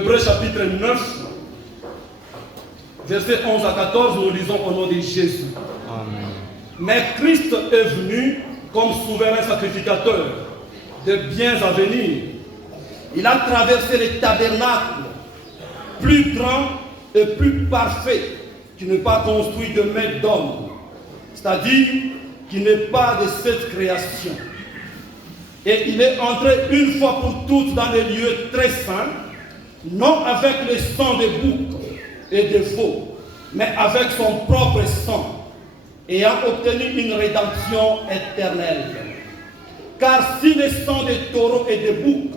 Hébreux chapitre 9, versets 11 à 14, nous lisons au nom de Jésus. Amen. Mais Christ est venu comme souverain sacrificateur de biens à venir. Il a traversé les tabernacles, plus grand et plus parfait, qui n'est pas construit de main d'homme, c'est-à-dire qui n'est pas de cette création. Et il est entré une fois pour toutes dans les lieux très saints, non avec le sang des boucs et des veaux, mais avec son propre sang, ayant obtenu une rédemption éternelle. Car si le sang des taureaux et des boucs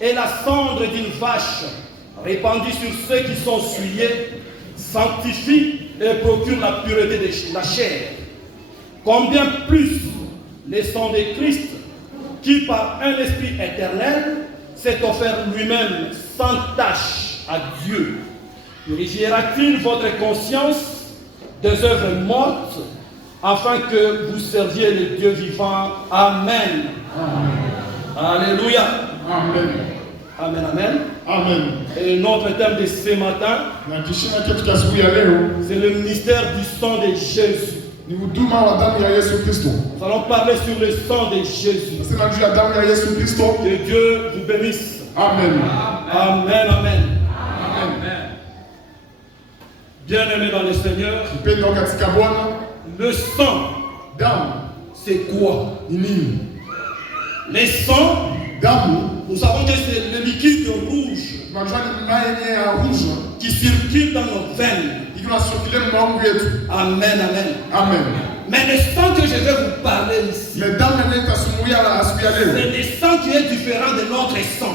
et la cendre d'une vache répandue sur ceux qui sont souillés sanctifie et procure la pureté de la chair, combien plus le sang de Christ, qui par un esprit éternel s'est offert lui-même sans tache à Dieu, purifiera-t-il votre conscience des œuvres mortes, afin que vous serviez le Dieu vivant. Amen. Amen. Alléluia. Amen. Amen, amen. Amen. Et notre thème de ce matin, c'est le mystère du sang de Jésus. Nous allons parler sur le sang de Jésus. Que Dieu vous bénisse. Amen. Amen, amen. Bien-aimés dans le Seigneur, le sang, c'est quoi? Le sang, nous savons que c'est le liquide rouge qui circule dans nos veines. Amen, amen. Amen. Mais le sang que je vais vous parler ici, c'est le sang qui est différent de notre sang.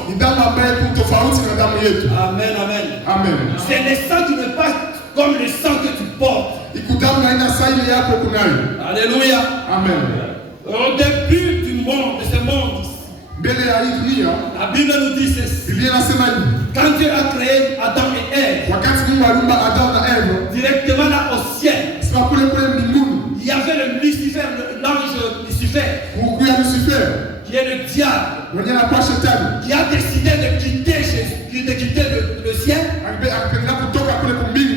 Amen, amen. Amen. C'est le sang qui n'est pas comme le sang que tu portes. Alléluia. Amen. Au début du monde, de ce monde, la Bible nous dit ceci. Quand Dieu a créé Adam et Ève, directement là au ciel, il y avait le Lucifer, l'ange Lucifer, qui est le diable, qui a décidé de quitter le ciel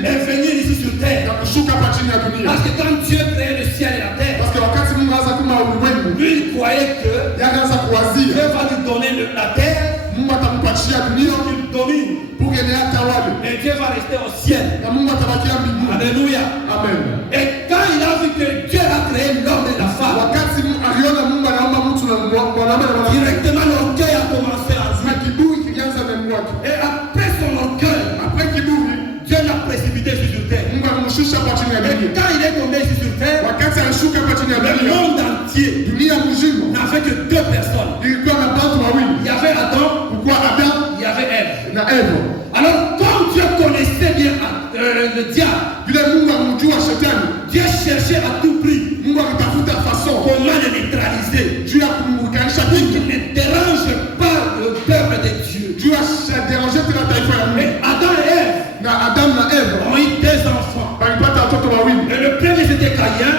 et venir ici sur terre. Parce que quand Dieu créait le ciel et la terre, lui il croyait que Dieu va lui donner la terre pour qu'il domine. Et Dieu va rester au ciel. Alléluia. Amen. Et quand il a vu que Dieu a créé l'homme et la femme, directement l'orgueil a commencé à jouer. Et après son orgueil, Dieu l'a précipité sur terre. Et quand il est tombé sur terre, le monde entier n'avait que deux personnes. Il y avait Adam, il y avait Ève. Alors comme Dieu connaissait bien le diable, Dieu cherchait à tout prix comment le neutraliser, pour qu'il ne dérange pas le peuple de Dieu. Et Adam et Ève ont eu deux enfants. Et le premier c'était Caïn,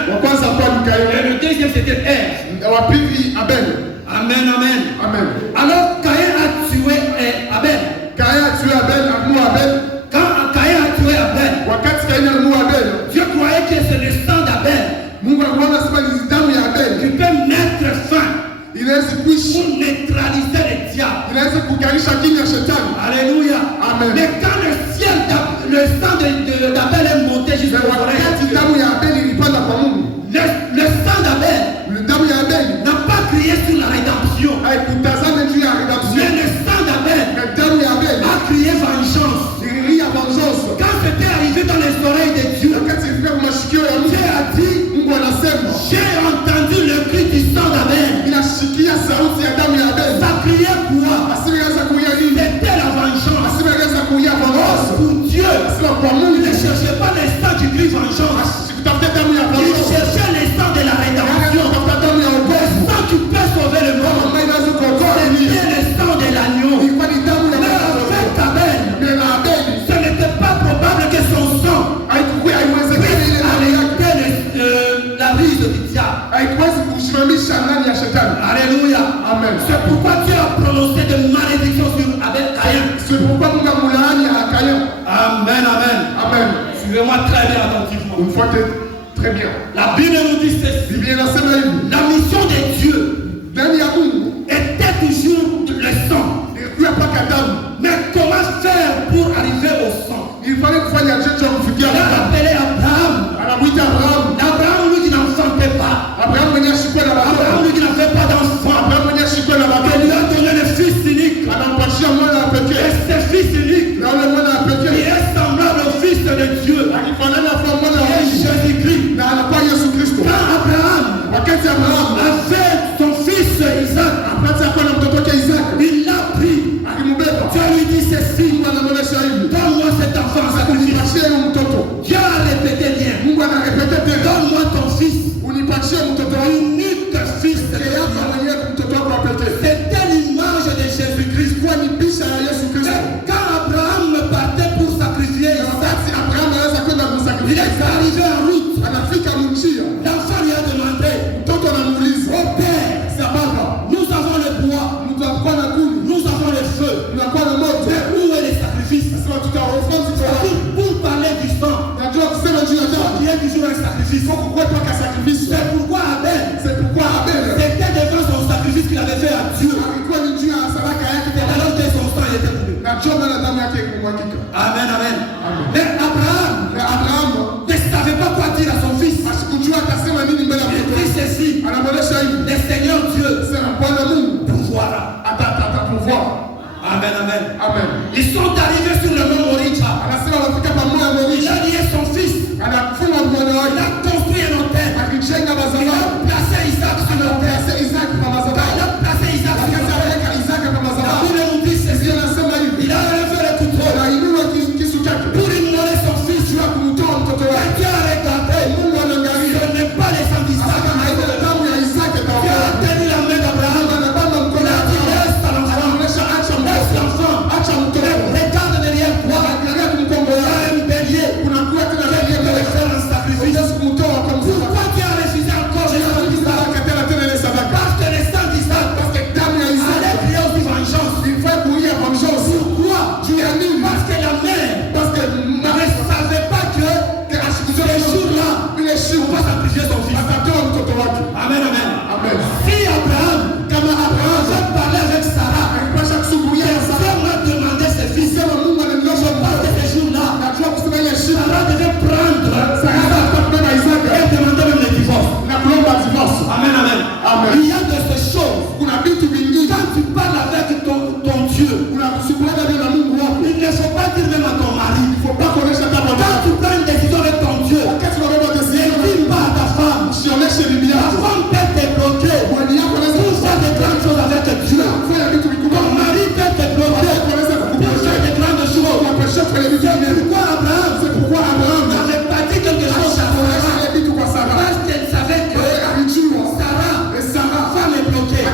et le deuxième c'était Ève. Amen, amen. Alors Caïn a tué Abel. Quand Caïn a tué Abel, Dieu croyait que c'est le sang d'Abel qui peut mettre fin pour neutraliser le diable. Alléluia. Amen. Mais quand le sang d'Abel est monté jusqu'au le sang d'Abel n'a pas crié sur la rédemption. Mais le sang d'Abel a crié vengeance. Quand c'était arrivé dans les oreilles de Dieu, Dieu a dit, j'ai entendu le cri du sang d'Abel. Ça criait quoi? C'était la vengeance. Pour Dieu, il ne cherchait pas l'instant qui crie vengeance. Il cherchait l'instant de la rédemption. Le sang qui peut sauver le monde. C'était le sang de l'agneau. Mais avec Abel, ce n'était pas probable que son sang puisse arrêter la rise du diable. Alléluia. Amen. C'est pourquoi Dieu a prononcé de malédiction sur Abel Caïn. Amen, amen. Amen. Suivez-moi très bien attentivement. Une fois que très bien. La Bible nous dit ceci. La mission de Dieu était toujours le sang. Mais comment faire pour arriver au sang? Il fallait Il a appelé Abraham. Abraham lui qui n'enfantait pas. Abraham lui qui n'avait pas d'enfant. Il lui a donné le fils unique. Et ce fils unique, il est semblable au fils de Dieu. Et Jésus-Christ. Quand Abraham avait son fils Isaac, il l'a pris. Dieu lui dit ceci. Donne-moi cet enfant en sacrifice. Dieu a répété bien. Donne-moi ton fils. Unique fils. C'était l'image de Jésus-Christ. Quand Abraham partait pour sacrifier Isaac, il est arrivé en route. L'enfant lui a demandé, oh Père, nous avons le bois, nous avons le feu, mais où est le sacrifice? Pour parler du sang, il y a toujours un sacrifice. C'est pourquoi Abel, c'était devant son sacrifice qu'il avait fait à Dieu. Alors que son sang était coulé. Amen, amen. Mais Abraham ne savait pas quoi dire à son fils. Il dit ceci. Le Seigneur Dieu pourvoira. Amen, amen. Ils sont arrivés sur le mont Moricha. Il a lié son fils. Il a construit un hôtel. Il a placé Isaac sur l'hôtel. Il a placé Isaac sur l'hôtel. La Bible nous dit ceci. Il a levé le couteau pour immoler son fils. Et Dieu a regardé. Ce n'est pas les sang d'Isaac. Dieu a tenu la main d'Abraham. Il a dit laisse ton enfant. Laisse l'enfant. Regarde derrière toi. Il y a un bélier. Il peut faire un sacrifice. Pourquoi Dieu a refusé encore le sang d'Isaac? Parce que le sang d'Isaac allait crier aussi vengeance. Pourquoi? Parce que la mère ne savait pas que ce jour-là, on va sacrifier son fils. Amen, amen. Si Abraham veut parler avec Sarah, Dieu m'a demandé ses fils. Je pense que ce jour-là, Sarah devait prendre Isaac et demander même le divorce. Amen. Il y a de ces choses. Quand tu parles avec ton Dieu, il ne faut pas dire même à ton mari. Quand tu prends une décision avec ton Dieu, ne dis pas à ta femme. Ta femme peut te bloquer pour faire de grandes choses avec Dieu. Ton mari peut te bloquer pour faire de grandes choses. C'est pourquoi Abraham n'avait pas dit quelque chose à Sarah. Parce qu'elle savait que Sarah, femme est bloquée.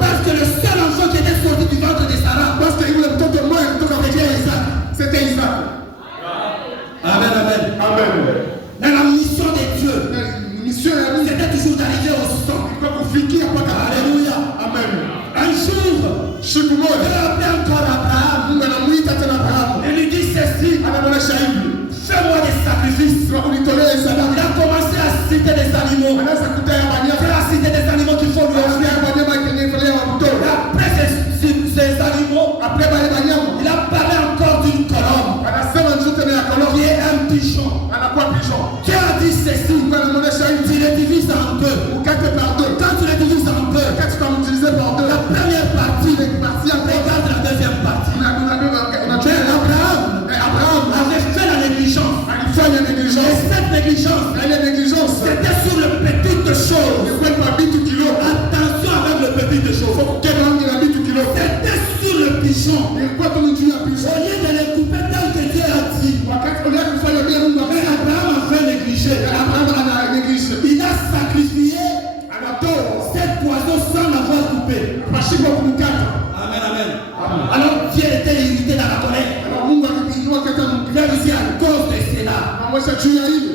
Parce que le seul enfant qui était sorti du ventre de Sarah, c'était Isaac. Amen. Dans la mission de Dieu, c'était toujours d'arriver au sang. Alléluia. Un jour, Dieu a appelé encore Abraham. Il lui dit ceci. Fais-moi des sacrifices. Il a commencé à citer des animaux. Il a cité des animaux qu'il faut lui offrir. Après ces animaux, il a parlé encore d'une colombe qui est un pigeon. Dieu a dit ceci. Tu les divises en deux. Quand tu les divises en deux, la première partie regarde la deuxième partie. Abraham avait fait la négligence. Et cette négligence, c'était sur le petit chose. Attention avec le petit chose. C'était sur le pigeon. Au lieu de les couper tel que Dieu a dit, mais Abraham a fait négliger. Il a sacrifié cet poisson sans l'avoir coupé. Amen. Alors Dieu était irrité dans la colère. Il a dit à cause de cela,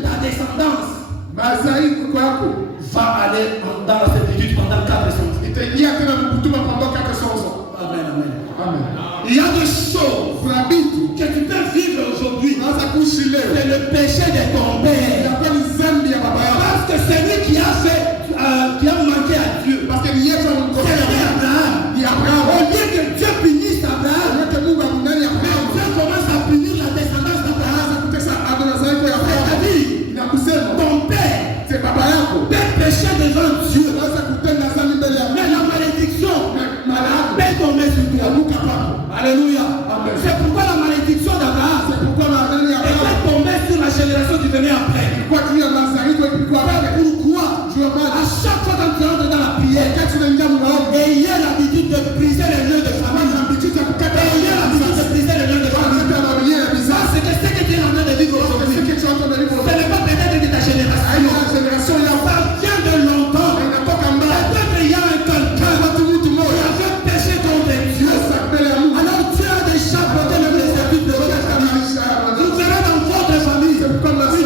ta descendance va aller dans la servitude pendant 400 ans. Amen. Il y a des choses tu venais après. Pourquoi tu es en Nazareth ou pourquoi? Pourquoi? À chaque fois quand tu entres dans la prière, et il y a l'habitude de briser les liens de famille. Et il y a l'habitude de briser les liens de famille. C'est que ce que tu es en train de vivre aujourd'hui, ce n'est pas peut-être de ta génération. Ça vient de longtemps. Peut-être il y a un quelqu'un qui avait péché contre Dieu. Alors Dieu a déjà porté le préservatif de votre famille. Vous verrez dans votre famille, il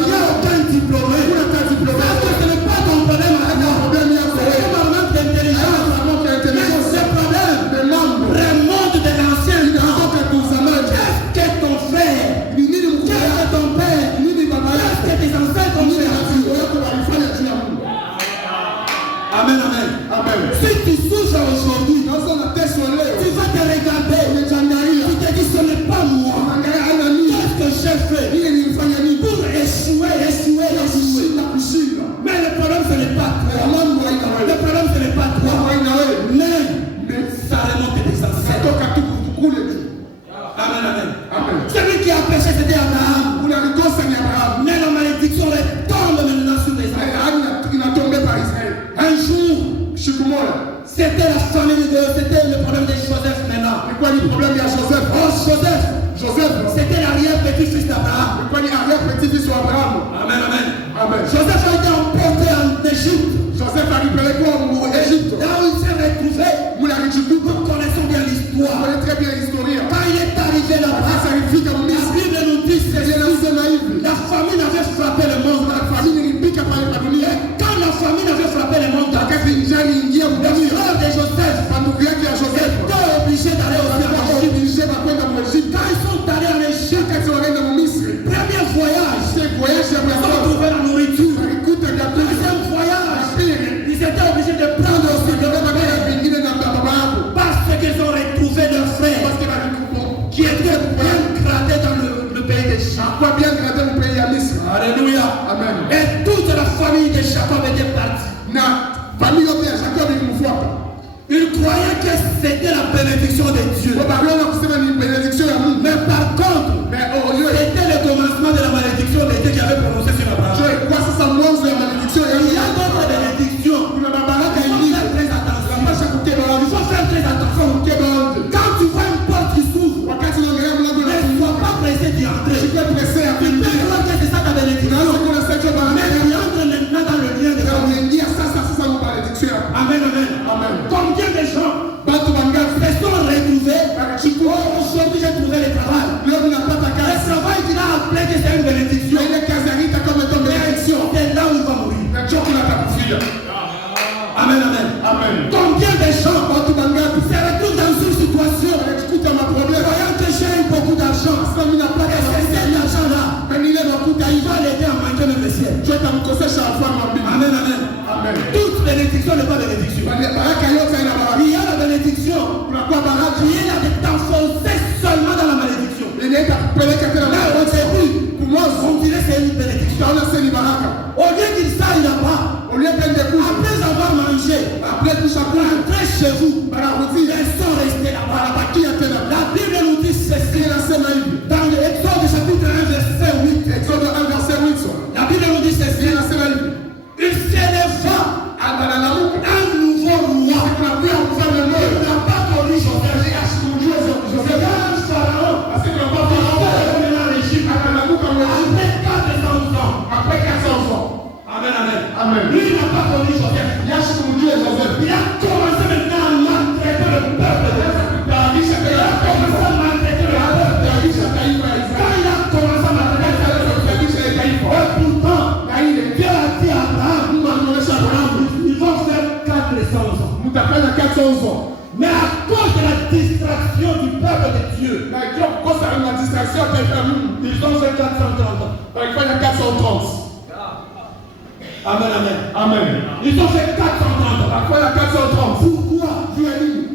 n'y a aucun diplômé. Parce que ce n'est pas ton problème à toi. C'est un manque d'intelligence. Mais ce problème remonte de l'ancien temps. Qu'est-ce que ton frère, qu'est-ce que ton père, qu'est-ce que tes ancêtres ont fait? Amen, amen. Si tu souffres aujourd'hui, tu vas te regarder. Tu te dis ce n'est pas moi. Qu'est-ce que j'ai fait pour échouer? Mais le problème ce n'est pas toi. Le problème ce n'est pas toi. Mais ça remonte des ancêtres. Amen. Celui qui a péché c'était Abraham. Mais la malédiction tombe maintenant sur les enfants. Un jour, c'était la famille c'était le problème de Joseph maintenant. Joseph, c'était l'arrière-petit-fils d'Abraham. Amen. Joseph a été emporté en Égypte. Là où il s'est retrouvé, nous connaissons bien l'histoire. Quand il est arrivé là-bas, la Bible nous dit que la famine avait frappé le monde. Et quand la famine avait frappé le monde, les frères de Joseph étaient obligés d'aller au Égypte. Quand ils sont allés en Égypte, premier voyage, ils ont trouvé la nourriture. Deuxième voyage, ils étaient obligés de prendre aussi de leur mère parce qu'ils ont retrouvé leurs frères qui étaient bien gradés dans le pays de Jacob. Alléluia. Amen. Et toute la famille de Jacob était partie. Ils croyaient que c'était la bénédiction de Dieu. Mais par contre, c'était le commencement de la malédiction de Dieu qui avait prononcé sur Abraham. Il y a d'autres bénédictions. Il faut faire très attention. Quand tu vois une porte qui s'ouvre, ne sois pas pressé d'y entrer. Tu peux croire que c'est ça ta bénédiction. Mais tu entres maintenant dans le lien de famille. Amen. Combien de gens se sont retrouvés? Aujourd'hui j'ai trouvé le travail. Le travail qu'il a appelé que c'est une bénédiction. C'est là où il va mourir. Amen. Combien de gens se retrouvent dans une situation croyant que j'ai beaucoup d'argent? Et c'est cet argent-là, il va l'aider à manger le ciel. Amen. Toute bénédiction n'est pas bénédiction. Il y a la bénédiction qui est là de t'enfoncer seulement dans la malédiction. Là au début, on dirait que c'est une bénédiction. Au lieu qu'il s'aille là-bas, après avoir mangé, rentrer chez vous, ils sont restés là-bas. La Bible nous dit ceci dans l'Exode chapitre 1 verset 8. La Bible nous dit ceci. Il s'éleva un nouveau roi. Il n'a pas connu Joseph. C'est un pharaon. Il est revenu en Égypte après 400 ans. Amen. Lui, il n'a pas connu Joseph. Il a commencé maintenant à maltraiter le peuple. Quand il a commencé à maltraiter le peuple, pourtant, Dieu a dit à Abraham, ils vont faire 400 ans. Mais à cause de la distraction du peuple de Dieu, ils ont fait 430 ans. Amen. Ils ont fait 430 ans. Pourquoi?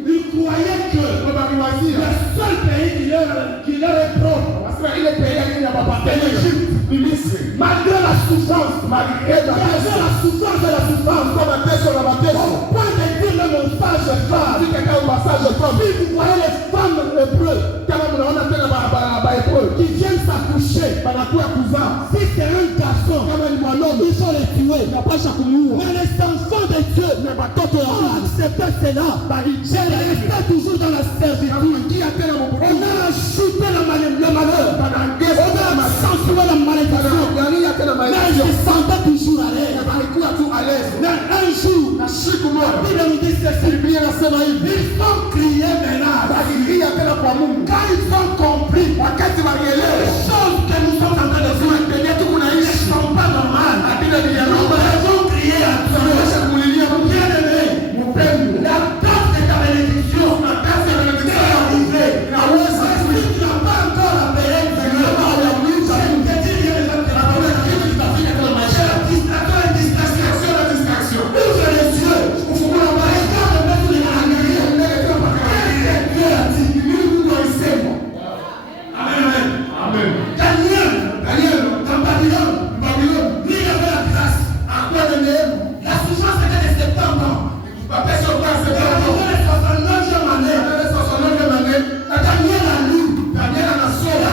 Ils croyaient que le seul pays qui leur est propre, c'est l'Égypte. Malgré la souffrance, au point de dire le message phare. Si vous voyez les femmes hébreues qui viennent s'accoucher, si c'est un garçon, il faut les tuer. Mais les enfants de Dieu ont accepté cela. J'ai resté toujours dans la servitude. On a ajouté le malheur. On a accentué la malédiction. Mais je sentais toujours à l'aise. Mais un jour, la Bible nous dit ceci. Ils ont crié maintenant. Quand ils ont compris les choses que nous sommes en train de faire, ne sont pas normales. Ils ont crié à Dieu. Bien-aimé, la date de ta bénédiction est arrivée. Si tu n'as pas encore appelé Dieu, ouvre les yeux. Regarde les Amen. Daniel, dans Babylone, lui il avait la grâce. La souffrance était de 70 ans. Dans les 69e année, Daniel a lu, il a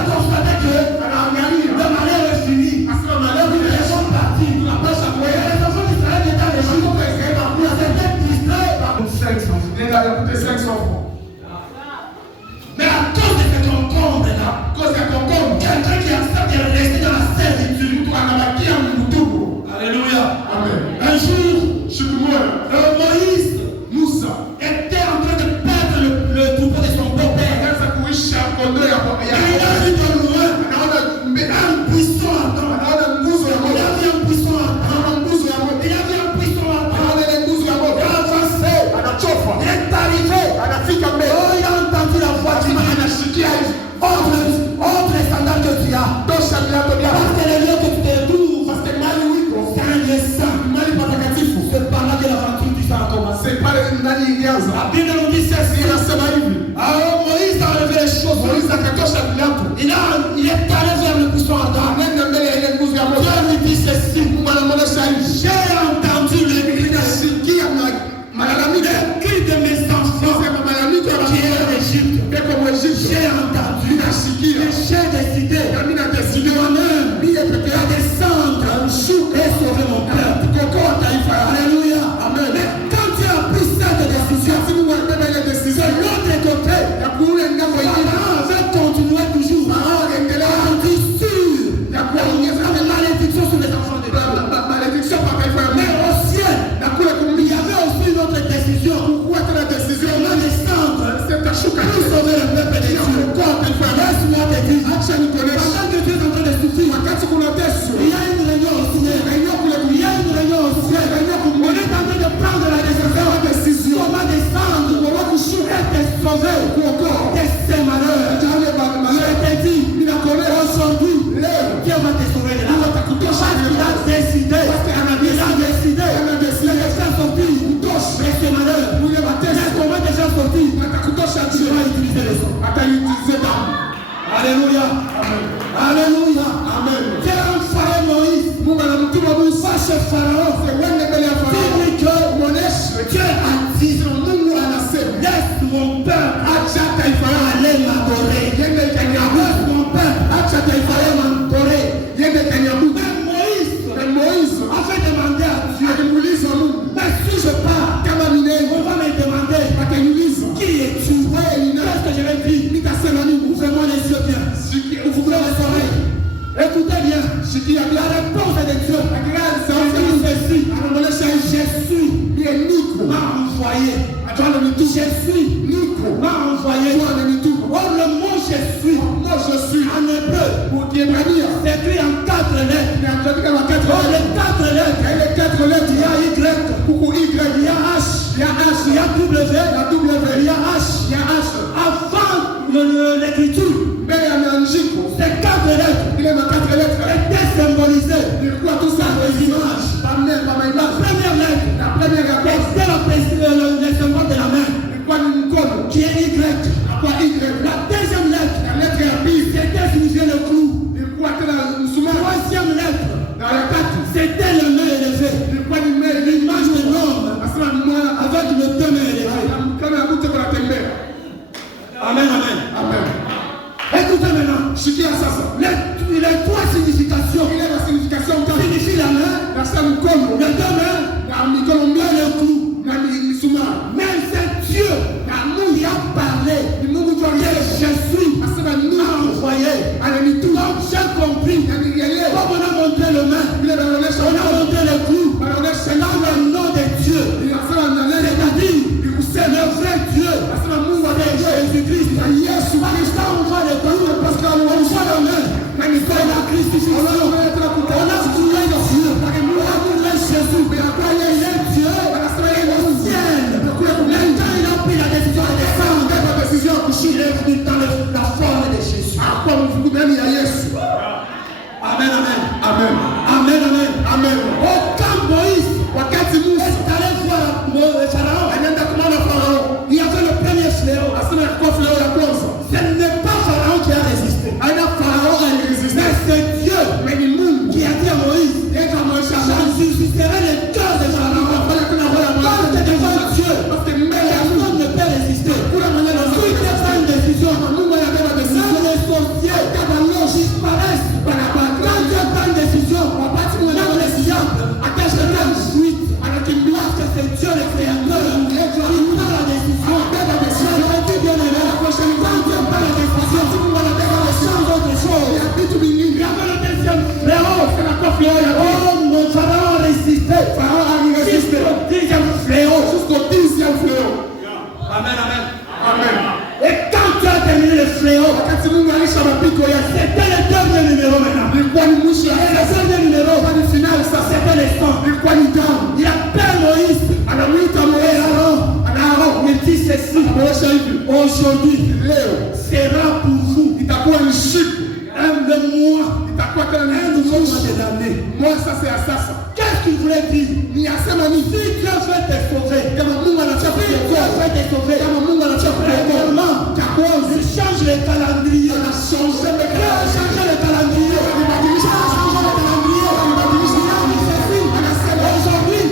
constaté que le malheur est fini. Les gens partis. Les enfants d'Israël étaient dans les jours. Ils étaient distraits. Mais à cause de ce concombre là, quelqu'un qui accepte de rester dans la servitude, alléluia. Un jour, Moïse était en train de perdre le troupeau de son beau-père. Il a vu de loin un buisson ardent. Il a vu un buisson ardent. Il est arrivé. Oh, il a entendu la voix qui dit autre sandal que tu as. Parce que le lieu que tu te trouves, c'est un lieu saint. C'est par là que l'aventure du sang a commencé. La Bible nous dit ceci. Alors Moïse a enlevé les choses. Il est allé vers le buisson ardent. Dieu lui dit ceci. J'ai entendu le cri de mes enfants qui est en Égypte. J'ai entendu et j'ai décidé moi-même de descendre et sauver mon peuple. Alléluia. Mais quand tu as pris cette décision, de l'autre côté, Pharaon avait continué toujours à dire sûr la malédiction sur les enfants de Dieu. Mais au ciel, il y avait aussi une autre décision. On descendre pour sauver le peuple de Dieu. Laisse-moi te dire, pendant que Dieu est en train de souffrir, il y a une réunion au ciel. On est en train de prendre la décision. On va descendre et te sauver de ces malheurs. Je t'ai dit, aujourd'hui, Dieu va te sauver de là. Il a décidé de faire sortir de ces malheurs. Mais comment déjà sortir? Tu vas utiliser les autres. Alléluia. Alléluia. Dieu a fait Moïse. Face à Pharaon. Dis-lui que Dieu a dit laisse mon peuple aller m'adorer. Laisse mon peuple aller m'adorer. Mais Moïse avait demandé à Dieu, mais si je pars, on va me demander qui es-tu? Qu'est-ce que je vais dire? Ouvrez-moi les yeux bien. Ouvrez les oreilles. Écoutez bien. La réponse est de Dieu. Jésus m'a envoyé. Jésus m'a envoyé. Oh, le mot je suis en hébreu. C'est écrit en 4 lettres. Oh, les 4 lettres. Il y a Y, il y a H, il y a W, il y a H. Avant l'écriture, ces 4 lettres étaient symbolisées par les images. La première lettre était le symbole de la main, qui est Y. La deuxième lettre, c'était signifié le clou. Troisième lettre, c'était le main élevé. L'image de l'homme avec le deux mains élevées. Amen. Écoutez maintenant. Les 3 crucifixion. On a trouvé Dieu. On a trouvé Jésus. Il est Dieu au ciel. Maintenant, il a pris la décision de descendre. Il est venu dans la forme de Jésus. Amen, amen. Amen. Amen, amen. Amen. Aucun Moïse Wakati Musa est allé voir le Pharaon. anaenda kumwona Farao, Il y avait le premier fléau. asema alikuwa Farao ya kwanza. Ce n'est pas Pharaon qui a résisté. Aina Farao aliresiste. Mais c'est Dieu Mais ni Mungu qui a dit à Moïse, yeye akamwonyesha je susciterai le cœur de Pharaon. Quand tu es devant Dieu, parce que mbele ya Mungu personne ne peut résister. kuna mwenye Si anaweza tu prends une décision, Mungu anabeba même decision. les sorciers disparaissent. Quand tu prends une décision, même les diables attachent le même suite. Parce que c'est Dieu le créateur. Il prend la décision. J'aurais dit bien aimé, quand Dieu prend la décision, on change autre chose. Il y avait le deuxième fléau. Oh, mon Pharaon a résisté. Jusqu'au dixième fléau. Amen, amen. Amen. Et quand tu as terminé le fléau, Wakati Mungu alisha mapiko yake, c'était le dernier numéro maintenant. ilikuwa ni mwisho ya Et le sasa. dernier numéro, Ni finali sasa. c'était le sang. Ilikuwa ni damu. Il appelle Moïse. Anamuita Et Moise. Aaron, Anaaro. il dit ceci. Anaonyesha hivi. Aujourd'hui Leo sera pour vous itakuwa ni siku. un de mois, Itakuwa tena un ni nouveau mois de l'année. moja sasa ya sasa. Qu'est-ce qu'il voulait dire? Ni asema ni Si Dieu veut te sauver, kama Mungu anataka si Dieu kukuokoa, veut te sauver, kama Mungu anataka kukuokoa, premièrement, il change le calendrier. anachangea Dieu a changé le calendrier. Dieu a changé le calendrier. Aujourd'hui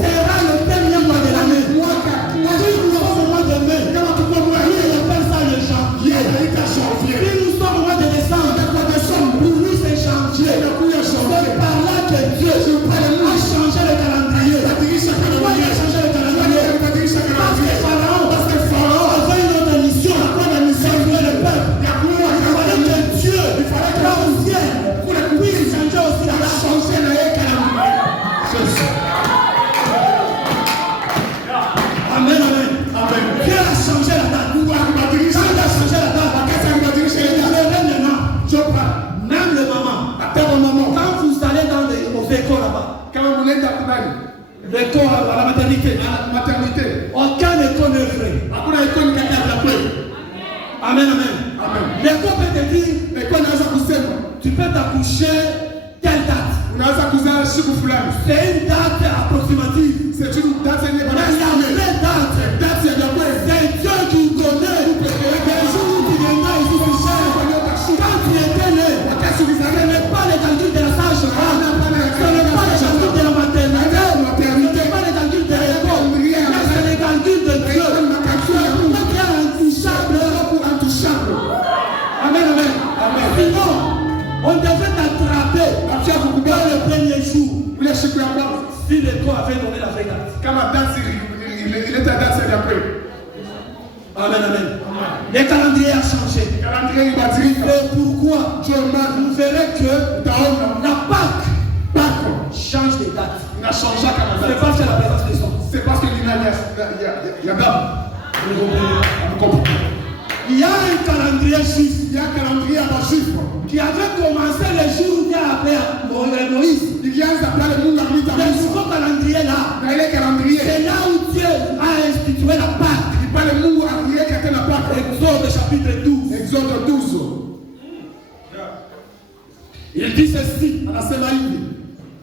sera le premier mois de l'année. Si nous sommes au mois de mai, lui, il appelle ça le janvier. Si nous sommes au mois de décembre, pour lui c'est janvier. C'est par là que Dieu a changé le calendrier. Pourquoi il a changé le calendrier? Parce que Pharaon avait une autre mission. Servir le peuple. Il fallait que Dieu, là au ciel, puisse changer aussi la date. Amen, amen. Dieu a changé la date. Quand il a changé la date, même le maman, quand vous allez aux écoles là-bas, Kama mnaenda kubali l'école à la maternité, maternité, aucun école n'est vrai. hakuna ikoni kati ya kweli. Amen, amen. Amen. L'école peut te dire, Ilikuwa inaweza kusema tu peux t'accoucher telle date. unaweza kuzaa siku fulani. C'est une date approximative. C'est une date yenye Mais il y a une vraie date. date ya kweli. C'est Dieu qui connaît. Le jour où tu viendras ici, tu sais, quand tu étais né, ce n'est pas les calculs de la sage-femme, ce n'est pas les calculs de la maternité, ce n'est pas les calculs de l'école, mais c'est les calculs de Dieu. Tu es intouchable. Amen, amen. Sinon, on devait t'attraper dans le premier jour. Ule siku ya kwanza Si l'école avait donné la vraie date. kama date ileta date ya kweli. Amen, amen. Le calendrier a changé. Calendrier ibadilika. Et pourquoi vous verrez que la Pâque change de date. Inachangea kama C'est date. parce que la présence des hommes. C'est parce que ya damu. Vous comprenez? Il y a un calendrier juif Il y a calendrier ya majufu. qui avait commencé le jour où Dieu a appelé Moïse. Ilianza pale Mungu alimwita Le Musa. nouveau calendrier là, Na ile calendrier c'est là où Dieu a institué la Pâque. ni pale Mungu aliweka tena Pâque. Exode chapitre 12. Exode 12. Il dit ceci. Anasema hivi.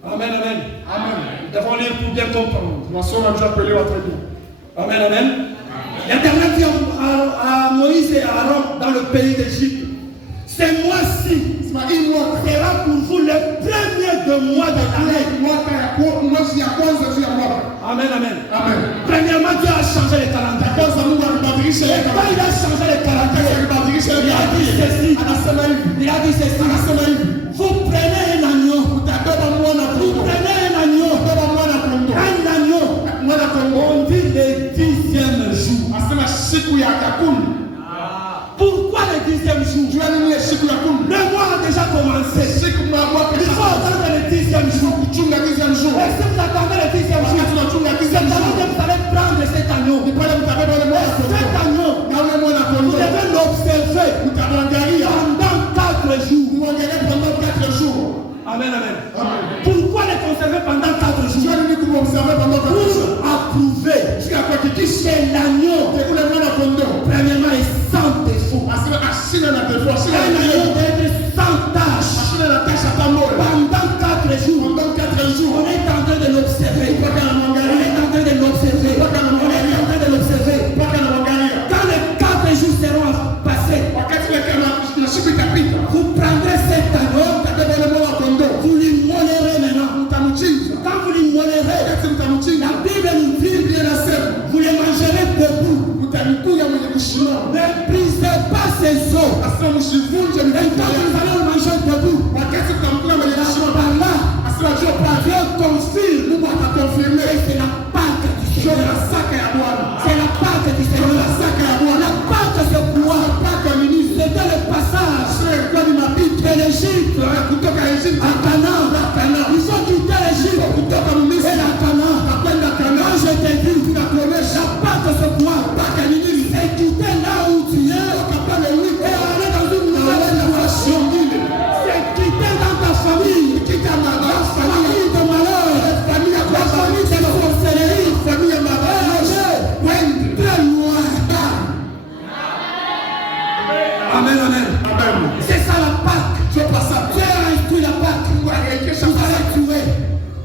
Amen, amen. Amen. Nous devons lire pour bien comprendre. Tunasoma njoo kuelewa très bien. Amen, amen. L'Éternel dit à Moïse et à Aaron dans le pays d'Égypte, ce mois-ci Sema hii mwaka sera pour vous le premier de mois de l'année. mwezi ya kwanza juu ya mwaka. Amen, amen. Amen. Premièrement, Dieu a changé le calendrier. Kwanza Mungu alibadilisha ile Quand il a changé le calendrier, alibadilisha ile il a dit ceci. Anasema hivi. Il a dit ceci. Anasema hivi. Vous prenez un agneau. Utabeba mwana Vous kondoo. prenez un agneau. Utabeba mwana kondoo. Un agneau. Mwana kondoo. On dit le 10e jour. Asema siku ya kumi. Pourquoi le 10e jour? Jua nini ile siku ya kumi? Le mois a déjà commencé. Siku mwaka Il faut attendre le 10e jour. kuchunga 10e jour. Et si vous attendez le 10e jour, Wakati tunachunga 10e c'est alors jour. que vous allez prendre cet agneau. Ni pale mtabeba ile mwana Cet kondoo. agneau, Na ule mwana vous kondoo. devez l'observer Utamwangalia. pendant 4 jours. Muangalie pendant 4 jours. Amen, amen. Amen. Pourquoi les conserver pendant 4 jours? Dieu dit que vous observez pendant 4 jours. Pour approuver Jusqu'à quoi qu'il dise. chez l'agneau, Et vous les mettez à fondant. premièrement, est sans défaut. Parce que Achille a des fois. Achille Un a agneau doit être sans tâche. la tâche à ta mort. Pendant 4 jours, Pendant 4 jours. on est en train de l'observer. Pas qu'à la On mangaria. est en train de l'observer. Pas qu'à la On est mangaria. en train de l'observer. Pas qu'à la mangaria. Quand les 4 jours seront passés, Wakati le kama na siku itapita. vous prendrez cet agneau, Utabeba ule mwana kondoo. vous l'immolerez maintenant. Mtamchinja. Quand vous l'immolerez, Wakati mtamchinja. la Bible nous dit, Biblia inasema vous les mangerez debout. mtamkuya mwenye kushimama. Ne brisez pas ses os. Asema msivunje Et mikono quand vous yake. allez le manger debout, Wakati mtamkula mwenye kushimama. par là, Asema Dieu parle. Dieu confirme. Mungu atakonfirme. Et c'est la Pâque du Ndio Seigneur. Pasaka ya Bwana. C'est la Pâque du Seigneur. Pasaka ya Bwana. La Pâque, c'est quoi? Pasaka ni nini? C'était le passage Sio ilikuwa ni mapito de l'Égypte kutoka Egypte à Canaan. Ils ont quitté l'Égypte kutoka et Misri la Canaan. na kwenda Quand Kanaani. je te dis, la Pâque, c'est quoi? Paka ni nini? C'est quitter là où tu es Toka pale ulipo. et aller dans une nouvelle situation. Nyingine. C'est quitter dans ta famille. Kita na Famille de malheur. famille ya La famille de sorcellerie. famille ya mabaya. Kwende. Très loin. Amen, amen. Amen. C'est ça la Pâque. Sio Pasaka. Dieu a instruit la Pâque. Mungu aliyejesha Vous Pasaka. allez tuer.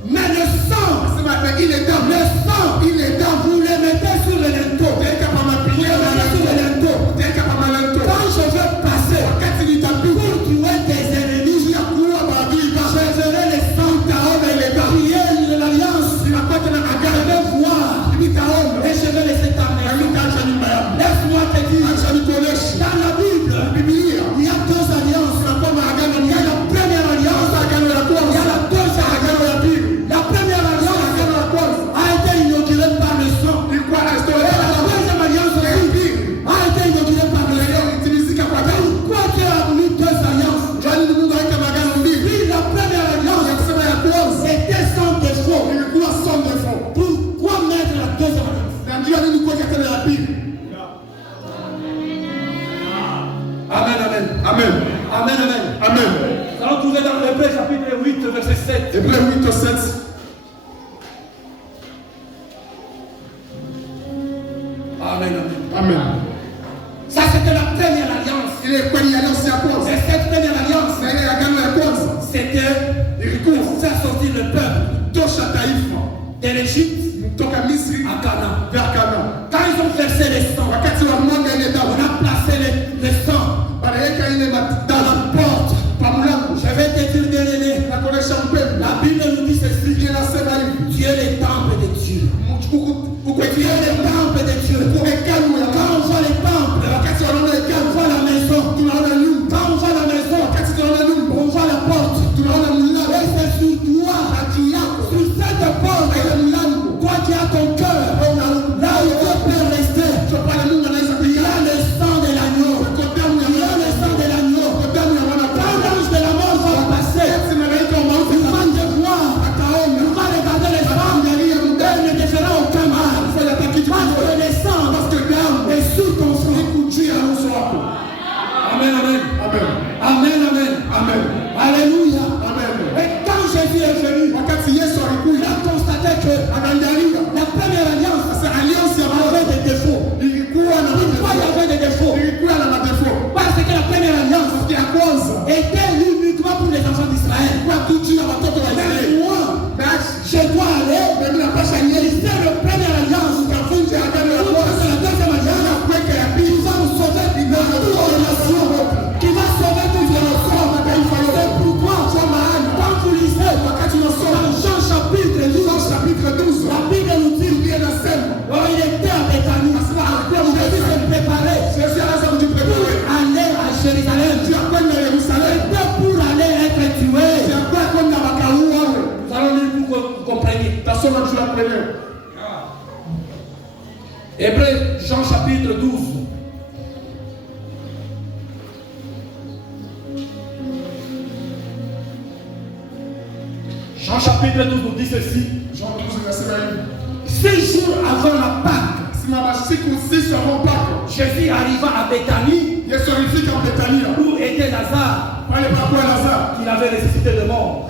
Mais le sang, Sema ile damu. le sang, Ile damu. vous le mettez sur le linteau. Utaweka pa mapinyo na Sur le linteau. utaweka pa malanto. Quand je vais passer, Wakati nitapita pour tuer tes ennemis, ya kuua maadui je zako. verrai les sangs Nitaona ile damu. prier de l'alliance. Ninapata na Je agano. vais voir Nitaona. et je vais laisser ta Na main. nitaacha nyumba yangu. Laisse-moi te dire, Acha nikuoneshe. dans la Bible, Biblia il y a 2 alliances. inakuwa maagano Il y a la première alliance, agano la il y a kwanza. la deuxième Agano alliance. la pili. La première alliance Agano la kwanza. a été inaugurée par le sang. Ilikuwa na Et historia la ya deuxième alliance aussi a été inaugurée par le sang. ilitimizika kwa damu. Pourquoi Dieu a mis 2 alliances? Yaani Mungu aweka maagano mbili. Oui, la première alliance, Akisema ya kwanza c'était sans défaut. ilikuwa sans défaut. Pourquoi mettre la deuxième alliance? Na ndio nini kuweka tena ya pili. Amen, amen. Amen. Amen, amen. Amen. Nous allons trouver dans Hébreux chapitre 8, verset 7. Hébreux 8 au 7. Amen, amen. Amen. Ça, c'était la première alliance. Ile kwenye alliance ya kwanza. Et cette première alliance, Na ile agano ya kwanza c'était ilikuwa pour faire sortir le peuple tosha taifa de l'Égypte kutoka Misri à Canaan. vers Canaan. Quand ils ont versé le sang, Wakati wa mwanga ile on damu a placé le sang wanaweka ile dans la porte. pa mlango. Je vais te dire, bien-aimé, Na kuonesha mpendo. la Bible nous dit ceci. Biblia inasema hivi. Dieu est le temple de Dieu. Uko Dieu est le temple de Dieu. hekalu ya Quand on voit les temples, wakati wanaona on hekalu voit la maison. tunaona nyumba. Quand on voit la maison, Wakati tunaona nyumba on voit la porte. tunaona mlango. Et c'est sur toi, Juu yako sur cette porte, ile mlango. toi qui as ton cœur, là où Dieu peut rester. Sio pale Mungu anaweza Il y kuingia. a le sang de l'agneau. Uko damu ya Il y a le sang de l'agneau. damu ya mwana Quand l'ange de la mort va passer, Wakati malaika wa mauti il va te voir. ataona. Il va regarder les femmes. Et il ne te fera aucun mal. Fanya kitu Parce que le sang parce que damu est sur ton front. juu ya uso wako. Amen, amen. Amen. Amen, amen. Amen. Alléluia. Amen. Et quand Jésus est venu, Wakati Yesu il alikuja a constaté que anaangalia la première alliance sasa alliance ya mwanzo avait des défauts. ilikuwa na Pourquoi il y avait des défauts? ilikuwa na madefo. Parce que la première alliance Ya kwanza était uniquement pour les enfants d'Israël. kwa tu juu ya watoto wa Mais Israeli. moi, Basi je dois aller mimi napasha nyeli réaliser la première alliance. kavunja agano la Pour kwanza que la deuxième alliance kuweka ya qui pili va nous sauver de toutes les nations, qui va sauver toutes les nations. C'est pourquoi, quand vous lisez dans Jean chapitre 12, chapitre 12 la Bible nous dit, Biblia inasema oh, il était à Bethanie. Jésus se préparait Yesu anaanza kujiprepare pour aller à Jérusalem. ya kwenda Yerusalemu C'était pour aller être tué. ya kwenda wakaua. Nous allons lire pour que vous compreniez. Tasoma juu ya kuelewa. Hébreux, Jean chapitre 12. Jean chapitre 12 nous dit ceci. Jean 12 inasema hivi. 6 jours avant la Pâque, Simama siku 6 avant Pâques. Jésus arriva à Bethanie Yesu alifika Betania. où était Lazare Pale pakuwa Lazaro. qui qu'il avait ressuscité de mort.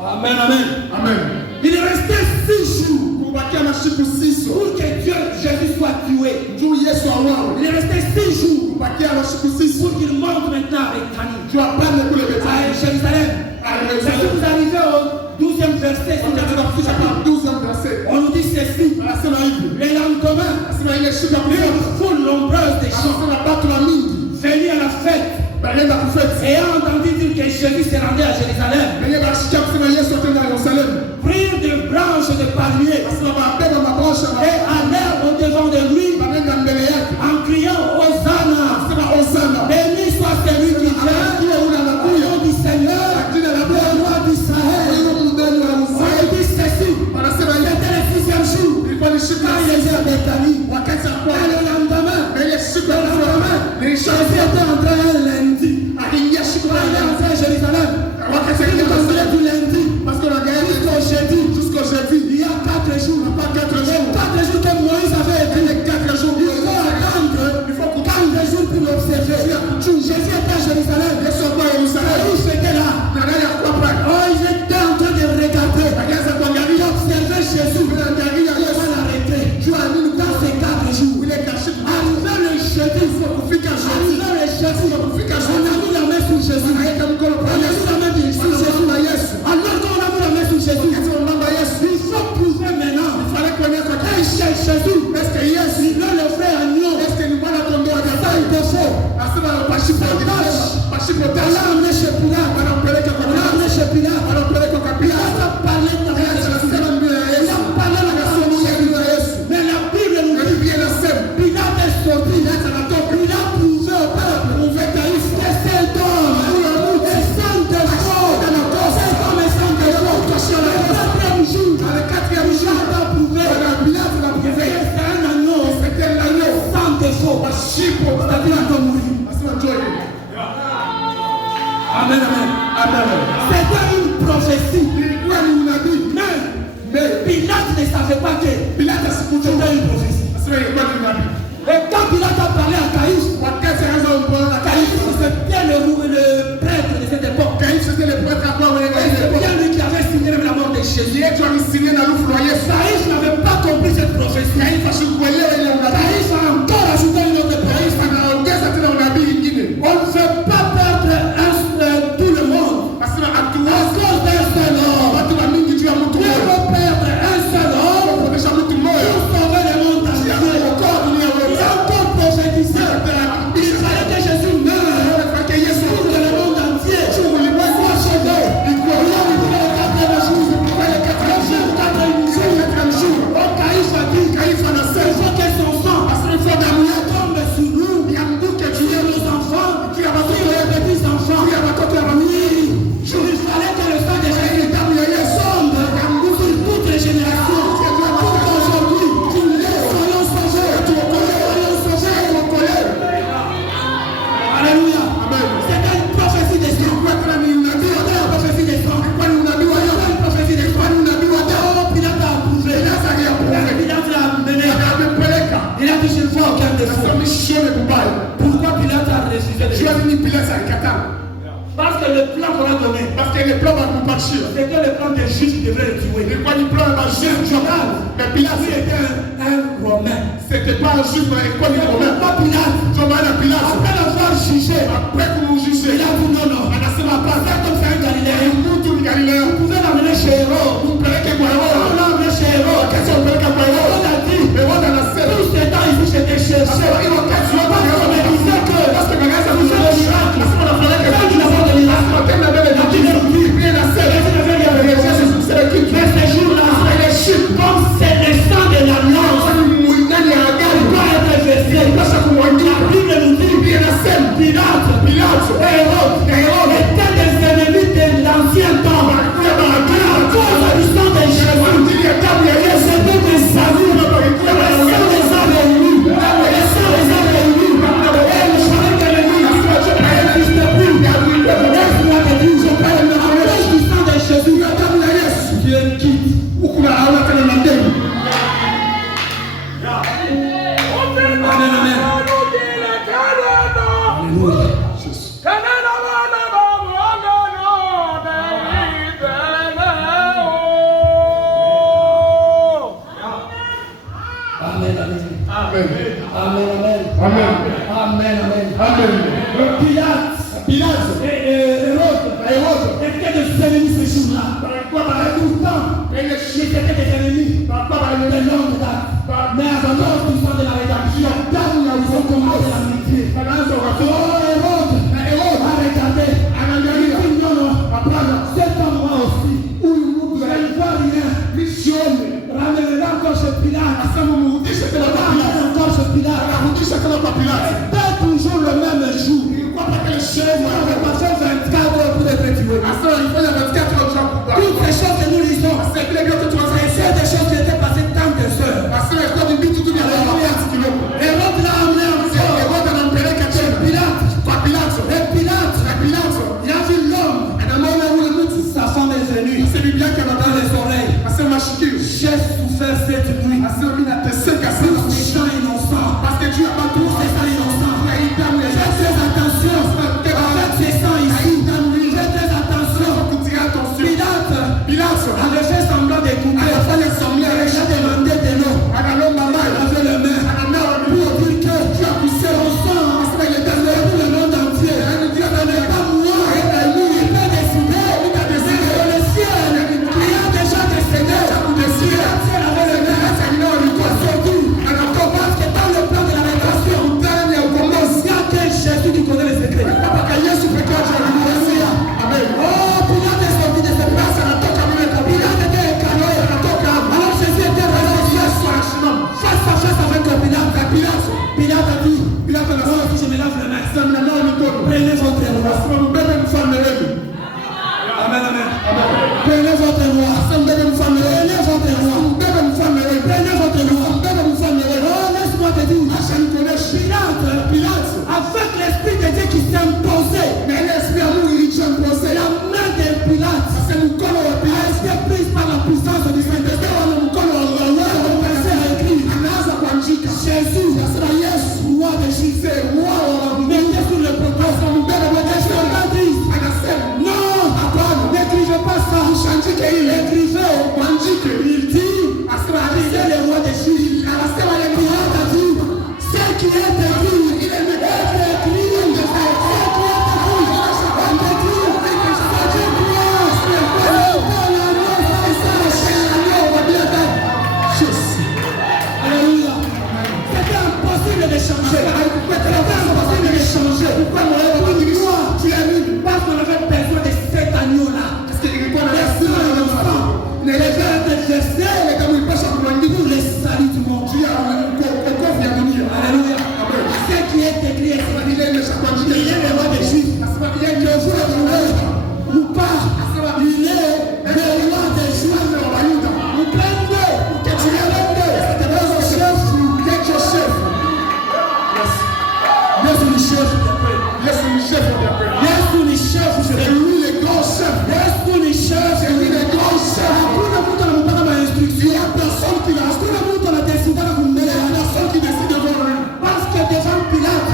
Amen, amen. Amen. Il est resté 6 jours Kubakia na siku 6 pour que Dieu, Jésus soit tué. juu Yesu auawe. Il est resté 6 jours Kubakia na siku 6 pour qu'il monte maintenant avec Tani juu apande kule à Bethania. Jérusalem. Mais si vous arrivez au 12e verset, si Wakati tunafika kwa 12e verset. on nous dit ceci. Anasema hivi. Le lendemain, Anasema ile siku ya une kwanza. foule nombreuse de gens Anasema watu wa mingi. venus à la fête, Balienda kufeti. ayant entendu dire que Jésus s'est rendu à Jérusalem, Wenye basikia kusema Yesu atenda Yerusalemu. prirent des branches de palmier Anasema wabeba mabosha et allèrent au devant de lui wanaenda mbele yake. en criant Hosanna. Anasema Hosanna. Béni soit celui qui vient au nom du Seigneur, le roi d'Israël. Huyo mndani wa On Israeli. dit ceci. Anasema hivi. C'était le 6e jour. Ilikuwa ni siku Quand ya il était à Bethanie. wakati ya Et kwanza. le lendemain, Na ile siku ya le kwanza. lendemain, Nilishaje Jésus était entré un lundi. aliingia siku Quand il est ya entré à Jérusalem, wakati il aliingia est entré du lundi parce que la guerre jusqu'au jeudi. jusqu'au jeudi. Il y a 4 jours. Pas 4 Les jours. 4 jours que Moïse avait écrit. Les 4 jours. Il faut attendre. Il faut 4 jours pour l'observer. Jésus était à Jérusalem. Yesu alikuwa Yerusalemu. Et où c'était là? Na nani alikuwa pale? Oh, ils étaient en train de regarder. Akaanza Ils kuangalia. observaient Jésus. Anaangalia Ils Yesu. vont l'arrêter. Jua nini Dans ces 4 jours. ile kashi. Arrivé le jeudi. Kufika jeudi. Arrivé le jeudi. Kufika On jeudi. a mis la main sur Jésus. Aweka mkono On kwa a mis Yesu. la main sur Jésus. Na Yesu. Alors qu'on a mis la main sur Jésus, Yesu mnamba Yesu. il faut prouver maintenant. Fallait kuonyesha kwa Et chez Jésus, est-ce que Yesu il doit le faire agneau. est-ce que ni mwana kondoo wa Ça, Mungu? il te faut. Nasema pasipo pasipo On tashi. l'a emmené chez Pilate. Wanampeleka kwa On l'a emmené chez Pilate. wanampeleka kwa Pilate Pilato. a parlé de la Anasema mbele ya Il Yesu. a parlé de la Anasema mbele ya Yesu. Mais la Bible nous Na dit, Biblia inasema Pilate est sorti. Il a prouvé au peuple. Que cet homme est sans défaut. Cet homme est sans défaut. Le 4e jour, Pilate a prouvé que c'est un agneau c'était l'agneau. sans défaut. Pasipo C'est-à-dire qu'il doit mourir. Anasema njoo hivi. Amen, amen. Amen. C'était une prophétie. Ilikuwa ni unabii. Mais Pilate ne savait pas que Pilato asikujua. c'était une prophétie. Anasema ilikuwa ni unabii. Et quand Pilate a parlé à Caïphe, Wakati anaanza kumwona Caïphe c'était le prêtre de cette époque. Caïphe c'était le prêtre à part Et c'est bien lui qui avait signé même la mort de Jésus. Yesu alisignia na lufu lwa Yesu. Caïphe n'avait pas compris cette prophétie. Caïphe asikuelewa ile unabii. Caïphe a encore ajouté une autre prophétie. Anaongeza tena unabii ingine. On ne veut pas perdre tout le monde Anasema à hatuwezi cause d'un seul homme. watu wa mingi juu ya mtu Il mmoja. faut perdre un seul homme Kuonesha mtu mmoja. pour sauver le monde entier. Kuokoa dunia Il yote. a encore prophétisé. Il fallait que Jésus meure Anataka Yesu pour que le monde entier ulimwengu soit sauvé. ikuwe Il a dit que le 4e jour, le 4e jour, oh, Caïphe a dit, Caïphe il anasema faut que son sang damu yake tombe sur nous, ianguke sur juu yetu. nos enfants, sur les petits-enfants. Juu ya watoto ya familia. Il fallait que le sang de Jésus Damu ya Yesu tombe sur toutes les générations. Pour qu'aujourd'hui, nous soyons sauvés. Nous soyons sauvés. Alléluia. Amen. C'était une prophétie des sangs. C'était une prophétie des sangs. C'était une prophétie des sangs. Oh, Pilate a approuvé. Pilate l'a amené. Amempeleka. Il a dit, je ne vois aucun défaut. Sasa mishone kubaya. Pourquoi Pilate a refusé de Jua le nini Pilato alikataa? Parce que le plan qu'on a donné, Parce que le plan wa kumpachia. c'était le plan des juges qui devraient le tuer. Ilikuwa ni plan ya majuzi juu ya mais Pilato Lui était un Romain. c'était pas un juge mais ilikuwa ni Romain. Pas Pilate. Ndio maana Pilato Après l'avoir jugé, après kumjusha il a dit non, non. anasema hapana, Cet homme c'est un Galiléen. mtu ni Galileo. Vous pouvez l'amener chez Hérode. Mpeleke kwa On Herode. l'a amené chez Hérode. Kesi mpeleka kwa Herode. On a dit, Herode anasema tout ce temps ici j'étais cherché. hiyo wakati wote Parce qu'on me disait que parce que bagaza vous êtes le miracle. Nasema nafanya Quand kazi. nous avons de miracle, Tena mbele ya Biblia nous dit, Biblia inasema Jésus ne veut rien mais faire. Yesu sema kitu. Mais ces jours-là, comme c'est le sang de l'alliance, Ndani ya il agano doit être versé. pasha kumwagika. La Bible nous dit, Biblia inasema Pilate, Pilato Hérode, Hérode était de ses ennemis ce jour-là. Pourtant, ils étaient des ennemis de longue date. Mais à 14% de la rédaction, ils ont commencé l'amitié. Oh, Hérode a regardé. Il dit non, non, c'est pas moi aussi. Je ne vois rien. Ramène-le encore chez Pilate. Ramène encore chez Pilate. C'est toujours le même jour. Verset 24 pour être tué. Toutes ces choses que nous lisons, c'est des choses qui étaient passées tant de sœurs. Hérode l'a amené encore chez Pilate. Et Pilate, il a vu l'homme. Sa femme est venue dans les oreilles. J'ai souffert cette nuit. Pour ces gens innocents. Pour ces gens innocents. Faites très attention. Avec ces sangs ici. Faites très attention. Pilate avait fait semblant d'écouter. Il a demandé de l'eau. Il a levé le main pour dire que tu as poussé au sang. Pour le monde entier. Ce n'est pas moi. Il peut décider. C'est le ciel. Il a déjà décédé. Le ciel avait le main. Parce que dans le plan de la rédemption, il y a que Jésus qui connaît les secrets. Oh, Pilate est sorti de cette place. Pilate était écarté. Alors Jésus était resté face à face avec Pilate. Pilate a dit, moi aussi je me lave les mains. Prenez votre roi. Amen, amen. Prenez votre roi. Prenez votre roi. Oh, laisse-moi te dire. Pilate, avec l'esprit de Dieu qui s'est imposé, la main de Pilate a été prise par la puissance du Saint-Esprit. Jésus, roi de Jésus, mettez sur le propos. Non, n'écrivez pas ça. Écrivez. Il dit, c'est le roi de Jésus. Pilate a dit, ce qui est écrit, Alléluia. C'était impossible de changer. Pourquoi tu as mis? Parce qu'on avait besoin de cet agneau-là. Les gens étaient versés pour les salut du monde. Alléluia. Ce qui est écrit, il est le roi des Juifs. Que vous le trouvez ou pas, il est le roi des Juifs. Vous prenez, Yesu ni chef, c'est lui le grand chef. Yesu ni chef, c'est lui le grand chef. Hakuna mtu anampata mainstruction. Personne qui l'a. Hakuna mtu anadesida na kumbele. Personne qui décide devant lui. Parce que devant Pilate,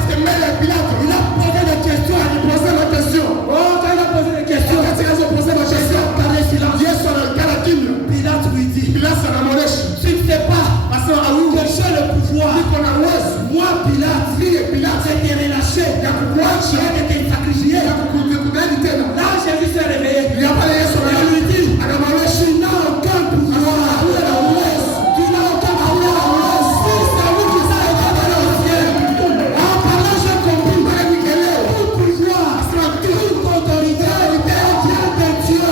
il a posé des questions. Il posait la question. Oh, quand il a posé des questions, par le silence. Pilate lui dit, tu ne sais pas que j'ai le pouvoir. Moi, Pilate, je t'ai relâché. Je t'ai sacrifié. Là, Jésus s'est réveillé. Il lui dit, tu n'as aucun pouvoir. Tu n'as aucun pouvoir. Si c'est lui qui s'est révélé au ciel. En parlant, j'ai compris. Tout pouvoir, toute autorité, vient de Dieu.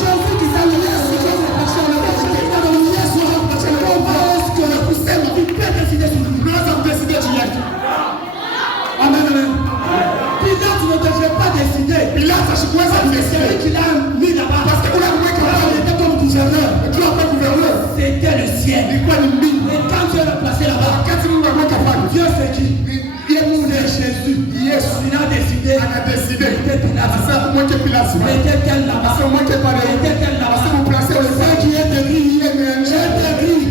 Jésus qui s'est révélé au ciel. Tu peux décider sur lui. Amen, amen. Pilate ne devait pas décider. C'est lui qui l'a mis là-bas. Parce qu'il était comme gouverneur. C'était le ciel. Et quand Dieu l'a placé là-bas, Dieu fait qui? Il est Jésus. Il a décidé. Il était Pilate. Il était quel là-bas? Ce qui est écrit, il est écrit.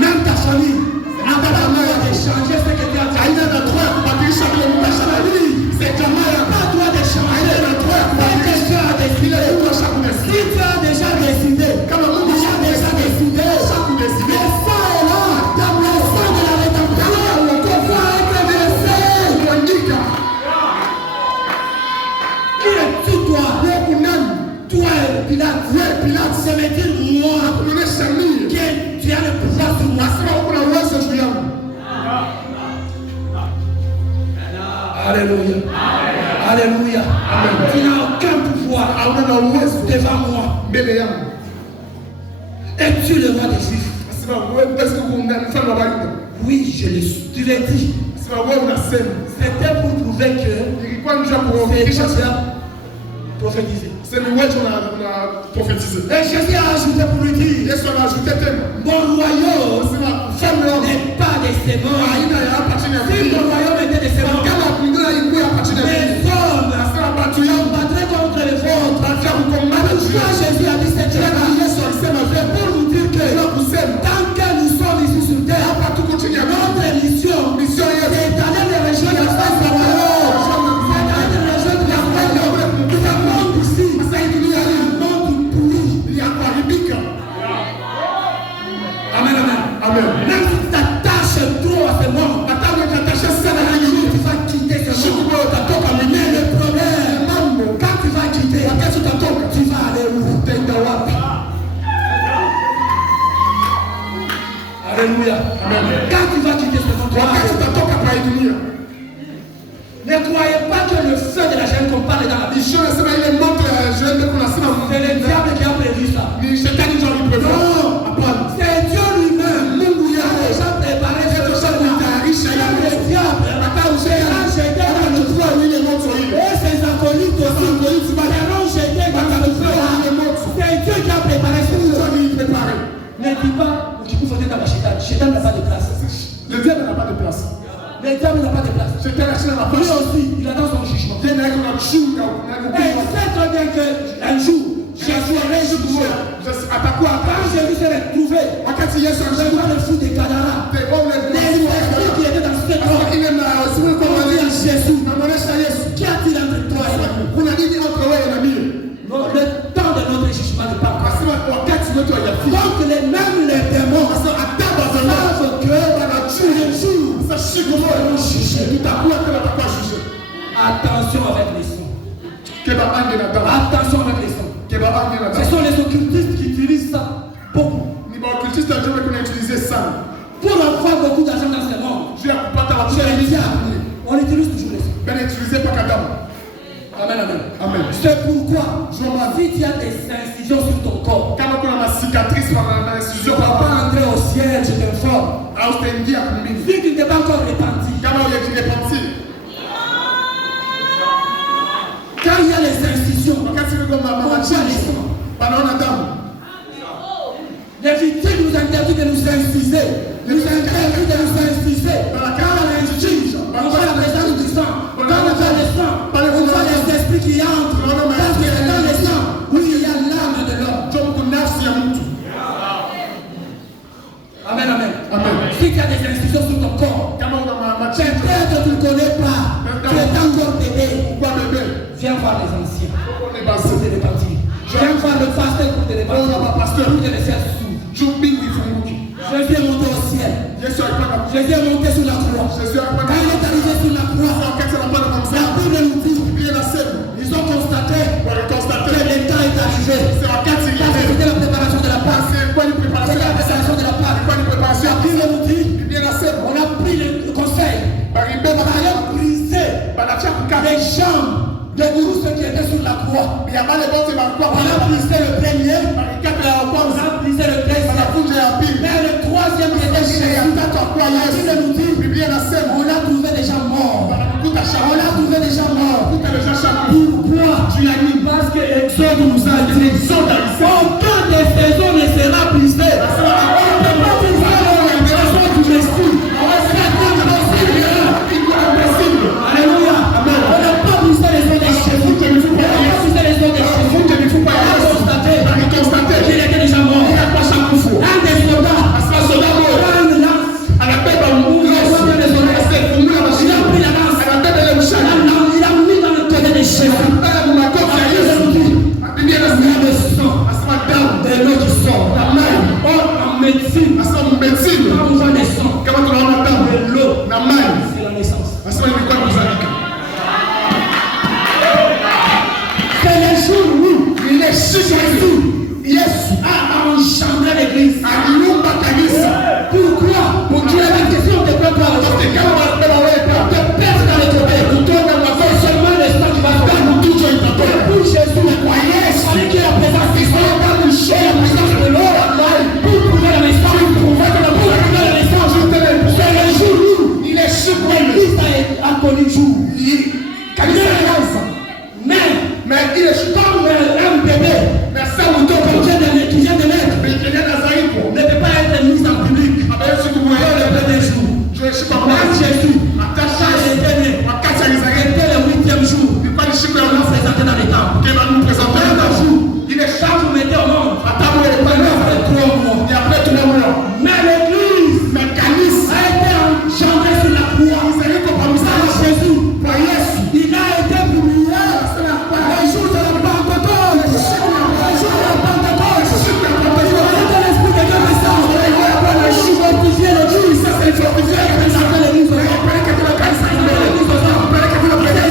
Même ta famille n'a pas la main de changer ce que tu as dit. C'est ta main n'a pas le droit de changer. Si tu as déjà décidé, le sang est là. Le sang de la rédemption. Alléluia. Alléluia. Tu n'as aucun pouvoir devant moi. Es-tu le roi des Juifs? Oui, je le suis. Tu l'as dit. C'était pour prouver que c'est déjà prophétisé. C'est le word qu'on a prophétisé. Et Jésus a ajouté pour lui dire, Yesu a ajouté tellement. mon royaume n'est pas de ces morts. Si mon royaume était de ces morts, les hommes combattraient contre les vôtres. Pourquoi Jésus a dit cette chose? C'est pour vous dire que tant que nous sommes ici sur terre, notre mission, c'est d'aller les rejoindre la face de la royaume. C'est d'aller les rejoindre la royaume. Nous avons ici un monde pourri. Amen, amen. Amen. Même si tu t'attaches trop à ce monde, tu vas quitter ce monde. Mais le problème, quand tu vas quitter, tu vas aller où? Alléluia. Amen. Quand tu vas quitter ce monde, tu vas aller où? Ne croyez pas que le feu de la chaîne qu'on parle dans la Bible, c'est le diable qui a prévu ça. Non, c'est Dieu lui-même. Il a déjà préparé ce feu-là. Le diable sera jeté dans le feu. Et ses acolytes aussi seront jetés dans le feu. C'est Dieu qui a préparé ce feu. Ne dis pas que tu peux voter dans la Chétan. Chétan n'a pas de place. Le diable n'a pas de place. Le diable n'a pas de place. Lui aussi, il attend son jugement. Et c'est très bien qu'un jour, Jésus aurait jugé. Quand Jésus s'est retrouvé devant le fou des Gadara, les esprits qui étaient dans cette robe, on dit à Jésus, qu'y a-t-il entre toi et nous? Le temps de notre jugement n'est pas passé. Donc même les démons savent que le jour seront jugés. Attention avec les sons. Attention avec les sons. Ce sont les occultistes qui utilisent ça beaucoup. Pour avoir beaucoup d'argent dans ce monde, on utilise toujours les sons. Amen, amen. Amen. C'est pourquoi, si tu as des incisions sur ton corps, tu ne vas pas entrer au ciel, je t'informe. Si tu n'es pas encore repenti, quand il y a les incisions, on tient les sons. Les victimes nous interdisent de nous inciser. Nous interdisent de nous inciser. Quand on injuge, on voit la présence du sang. Quand on voit le sang, on voit les esprits qui entrent. Parce que c'est dans le sang où il y a l'âme de l'homme. Amen, amen. Si tu as des incisions sur ton corps, peut-être tu ne connais pas, tu es encore bébé. Viens voir les anciens pour te répartir. Viens voir le pasteur pour te répartir. Pour te laisser sous. Jésus est monté au ciel. Jésus est monté sur la croix. Quand il est arrivé sur la croix, la Bible nous dit, ils ont constaté que le temps est arrivé. C'était la préparation de la Pâque. C'était la préparation de la Pâque. La Bible nous dit, on a pris le conseil. On a brisé les jambes de tous ceux qui étaient sur la croix. On a brisé le premier. On a brisé le deuxième. Mais le troisième qui était Jésus, la Bible nous dit, on a trouvé des gens morts. On a trouvé des gens morts. Pourquoi? Parce que Exode nous a dit, aucun des saisons ne sera brisé. On ne peut pas briser l'organisation du Messie. C'est impossible. Alléluia. On ne peut pas briser les eaux des Jésus. On ne peut pas briser les eaux des Jésus. On a constaté qu'il était déjà mort. Un des soldats prend une lance. Il a pris la lance. Il a mis dans le côté de Jésus. Il a le sang. a connu jour. Kanisa ilianza. Mais il est Comme un bébé mais ça mtoto qui vient de naître Bikienda zaidi. ne peut pas être mis en public. Yesu Dans kumwelewa. le premier jour. Tunashika Même mwanzo. Jésus, Atasha quand il était né, wakati alizaliwa. c'était le 8e jour. Ilikuwa ni siku ya On l'a mwanzo. présenté dans les temps. Kema nous présenter Un le jour, Il est quand vous mettez au monde, Atamu ile après pale. 3 mois. Et après 3 mois. Mais l'église Mais kanisa a été engendrée sur la croix. alizaliwa kwa Par msalaba. Jésus, Kwa Yesu. il a été publié le jour de la Pentecôte. Le jour de la Pentecôte. Quand l'Esprit de Dieu descend, il fortifie l'église. Ça, c'est fortifier l'église.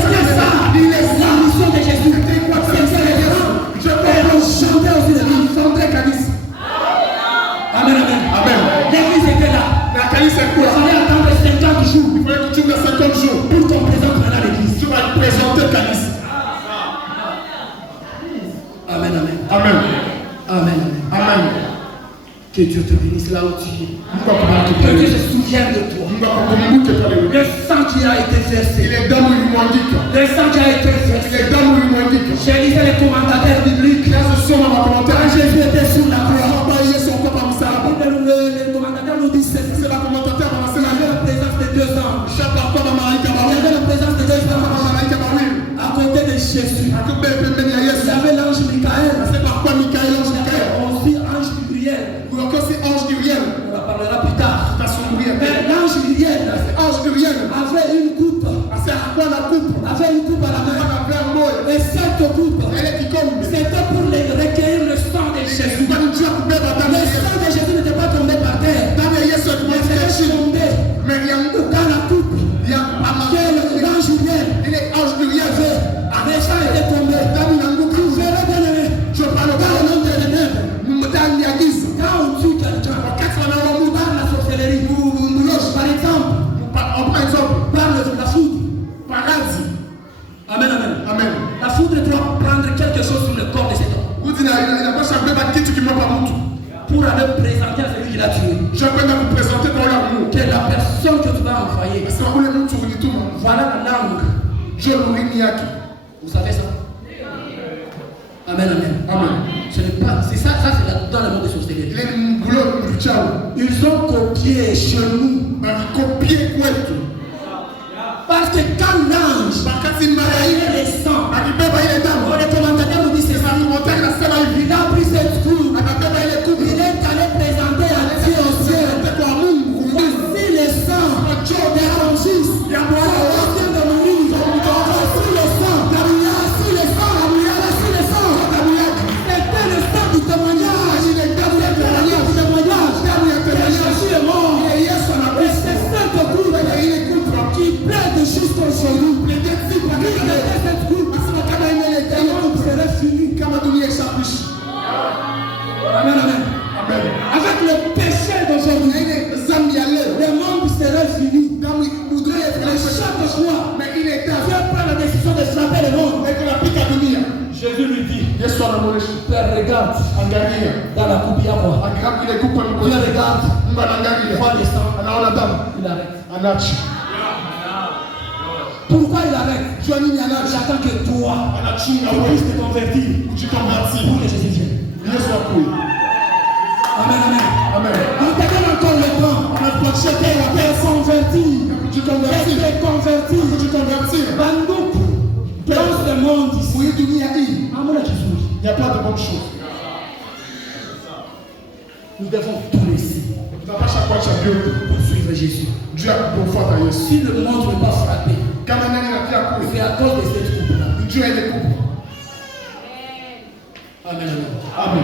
La mission de Jésus. Et nous chanter aussi de lui. Amen, amen. Amen. L'église était là. Na kanisa Il kula. fallait attendre 50 jours Il fallait que tu me 50 jours. pour qu'on présente maintenant l'église. Tu vas présenter kanisa. Amen, amen. Amen. Amen, amen. Amen. Que Dieu te bénisse là où tu es. Mungu akubariki Que Dieu pale. se souvienne de toi. Mungu akukumbuke pale. Le sang qui a été versé. Ile damu ilimwangika. Le sang qui a été Ile versé. damu ilimwangika. J'ai lisé les commentateurs bibliques. Soma makomentari. Quand Jésus était sur la croix, Baba Yesu alikuwa kwa msalaba. les commentateurs nous disent C'est c'est la commentateur il y wanasema avait la présence de 2 anges. shaka kwa malaika Il y mawili. avait la présence de 2 Kama anges malaika mawili. à côté de Jésus. Akubebe pembeni ya Il y Yesu. avait l'ange Michael. C'est pourquoi Mikael, ange Il y Mikael. avait aussi l'ange Gabriel. Ou encore c'est ange Uriel. On en parlera plus tard. Tasumburia. Mais l'ange Gabriel Ange Uriel. avait une coupe. C'est à quoi la coupe? Avait une coupe à la main. Avec un mot. Et cette coupe, Elle est qui comme. c'était pour recueillir le sang de Jésus. Kwa njia ya kubeba damu Le ya Yesu. sang de Jésus n'était pas tombé par terre. Damu ya Yesu Mais ilimwagika c'était chini. tombé Mais ilianguka. dans la coupe Ya que l'ange Uriel ile ange Uriel. avait. Le sang était tombé. Damu inaanguka. Vous verrez bien aimé. Je parle Dans le nom de ténèbres, ndani ya giza. quand on tue quelqu'un, Wakati wanaua mtu par la sorcellerie, par exemple, on prend exemple par la foudre. parazi. Amen, amen. Amen. La foudre doit prendre quelque chose sur le corps de cet homme Kuti inapasha kubeba kitu kimwapa mtu. pour aller présenter à celui qui l'a tué. Je kwenda kupresenter kwa ule Mungu. Que la personne que tu vas envoyer, Sasa ule mtu ulituma. voilà la langue. Je l'urini yake. Vous savez ça? Amen, amen. Amen. Ce n'est pas, c'est ça, c'est dans le monde des sorcelleries. Ile ni mgulo mchawi. Ils ont copié chez nous. Bakikopie kwetu. Parce que quand l'ange Wakati a malaika eu le sang, akibeba ile damu. les commentateurs nous disent c'est ça. Commentaire nasema hivi. Il a pris cette coupe. Akabeba ile kubi. Il est allé présenter à Dieu au ciel. Kwa Mungu. Voici le sang de mon fils. Voici de mon livre. Voici le sang. Voici le sang. Voici le sang. C'était le sang du témoignage. Du témoignage. Jésus est mort. Et c'est cette coupe qui plaide jusqu'aujourd'hui. Cette coupe serait finie. Amen, amen. Amen. Avec le péché d'aujourd'hui, le monde serait fini. Et chaque fois, Mais il est Dieu prend la décision de frapper le monde. Jésus lui dit, Yesu anamuonesha. Père, regarde Angalia. dans la coupe, il y a quoi? Akirabu ile kupa Dieu mkono. regarde, Mungu il anaangalia. voit le sang, Anaona damu. il arrête. Anachi. Pourquoi il arrête? Jua nini anachi? J'attends que toi, Anachunga tu wewe. puisses te convertir Ujikonverti. pour que Jésus vienne. Yesu akuye. Amen, amen. Amen. On te donne encore le temps. Anakuachia Tu es converti. Ujikonverti. Tu es converti. Ujikonvertir. Banduku, dans ce monde ici, Hii dunia hii, hamna kizuri. il n'y a pas de bonne chose. Nous devons tout laisser Tunapasha kuacha vyote. pour suivre Jésus. Juu ya kumfuata Yesu. Si le monde ne pas frappé, Kama nani anatia kuwe? c'est à cause de cette coupe-là. Juu ya ile kupa. Amen, amen. Amen.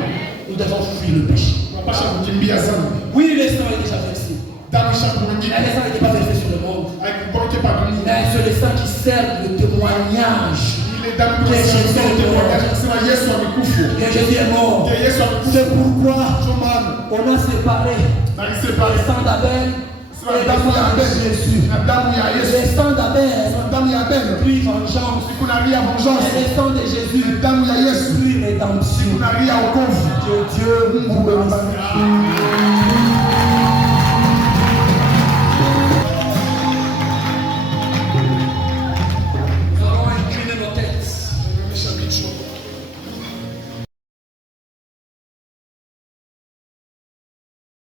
Nous devons fuir le péché. Tunapasha kukimbia dhambi. Oui, le sang est déjà versé. Damu Mais ishakuingia. le sang n'était pas versé sur le monde. Haikupoke pa dunia. Mais c'est le sang qui sert de témoignage Ile damu kwa sababu témoignage kusema Yesu amekufa. que Jésus est mort. Que Yesu amekufa. C'est pourquoi Ndio maana on a séparé na isepare le sang d'Abel et le damu ya sang de Abel. Jésus. Na damu ya Le Yesu. sang d'Abel, Damu ya Abel. puis vengeance. Kunalia vengeance. Et le sang de Jésus, Damu ya Yesu. puis rédemption. Kunalia wokovu. Que Dieu vous bénisse.